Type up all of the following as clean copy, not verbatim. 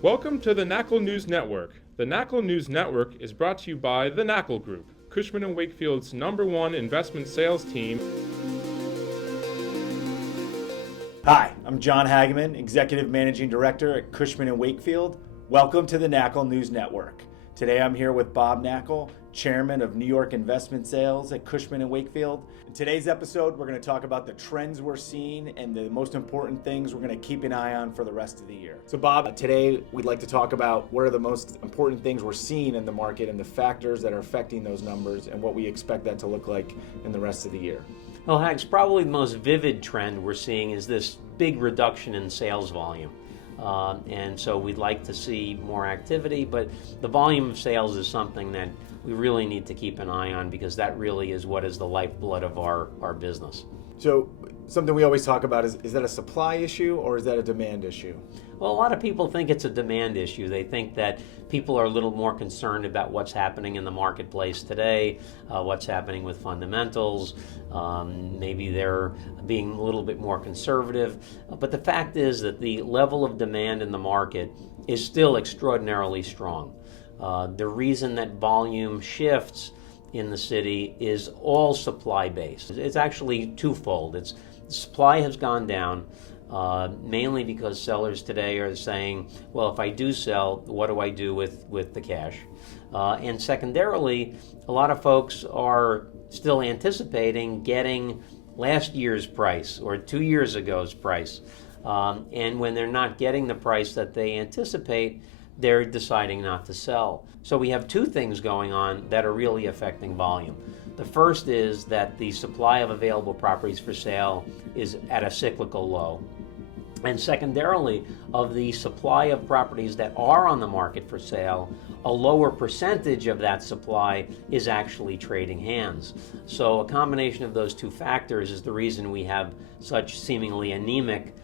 Welcome to the Knakal News Network. The Knakal News Network is brought to you by the Knakal Group, Cushman and Wakefield's #1 investment sales team. Hi, I'm Jon Hageman, Executive Managing Director at Cushman and Wakefield. Welcome to the Knakal News Network. Today I'm here with Bob Knakal, Chairman of New York Investment Sales at Cushman and Wakefield. In today's episode, we're going to talk about the trends we're seeing and the most important things we're going to keep an eye on for the rest of the year. So Bob, today we'd like to talk about what are the most important things we're seeing in the market and the factors that are affecting those numbers and what we expect that to look like in the rest of the year. Well, Hags, probably the most vivid trend we're seeing is this big reduction in sales volume. And so we'd like to see more activity, but the volume of sales is something that we really need to keep an eye on because that really is what is the lifeblood of our business. So something we always talk about is that a supply issue or is that a demand issue? Well, a lot of people think it's a demand issue. They think that people are a little more concerned about what's happening in the marketplace today, what's happening with fundamentals. Maybe they're being a little bit more conservative. But the fact is that the level of demand in the market is still extraordinarily strong. The reason that volume shifts in the city is all supply-based. It's actually twofold. Supply has gone down, mainly because sellers today are saying, well, if I do sell, what do I do with the cash? And secondarily, a lot of folks are still anticipating getting last year's price or 2 years ago's price. And when they're not getting the price that they anticipate, they're deciding not to sell. So we have two things going on that are really affecting volume. The first is that the supply of available properties for sale is at a cyclical low. And secondarily, of the supply of properties that are on the market for sale, a lower percentage of that supply is actually trading hands. So a combination of those two factors is the reason we have such seemingly anemic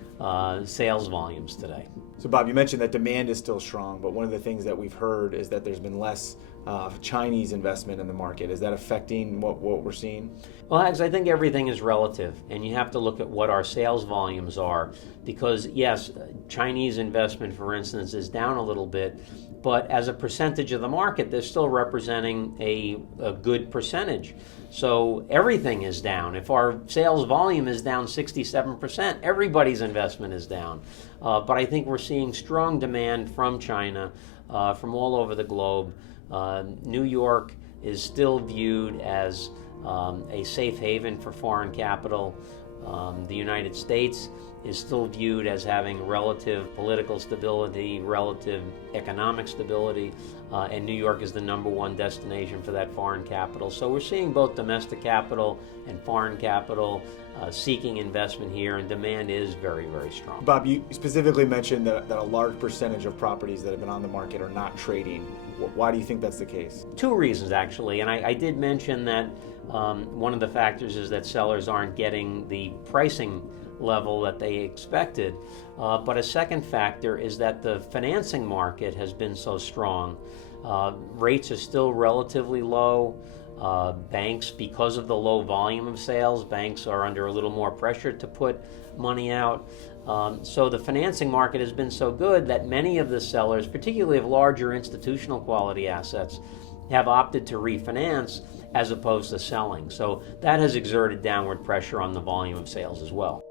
sales volumes today. So Bob, you mentioned that demand is still strong, but one of the things that we've heard is that there's been less Chinese investment in the market. Is that affecting what we're seeing? Well, Hags, I think everything is relative, and you have to look at what our sales volumes are, because yes, Chinese investment, for instance, is down a little bit, but as a percentage of the market, they're still representing a good percentage. So everything is down. If our sales volume is down 67%, everybody's investment is down. But I think we're seeing strong demand from China, from all over the globe. New York is still viewed as a safe haven for foreign capital. The United States is still viewed as having relative political stability, relative economic stability, and New York is the #1 destination for that foreign capital. So we're seeing both domestic capital and foreign capital seeking investment here, and demand is very, very strong. Bob, you specifically mentioned that a large percentage of properties that have been on the market are not trading. Why do you think that's the case? Two reasons, actually, and I did mention that one of the factors is that sellers aren't getting the pricing level that they expected. But a second factor is that the financing market has been so strong. Rates are still relatively low. Banks, because of the low volume of sales, banks are under a little more pressure to put money out. So the financing market has been so good that many of the sellers, particularly of larger institutional quality assets, have opted to refinance as opposed to selling. So that has exerted downward pressure on the volume of sales as well.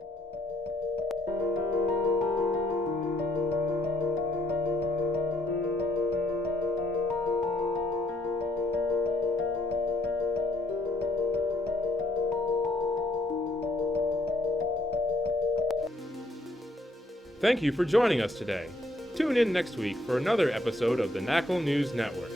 Thank you for joining us today. Tune in next week for another episode of the Knakal News Network.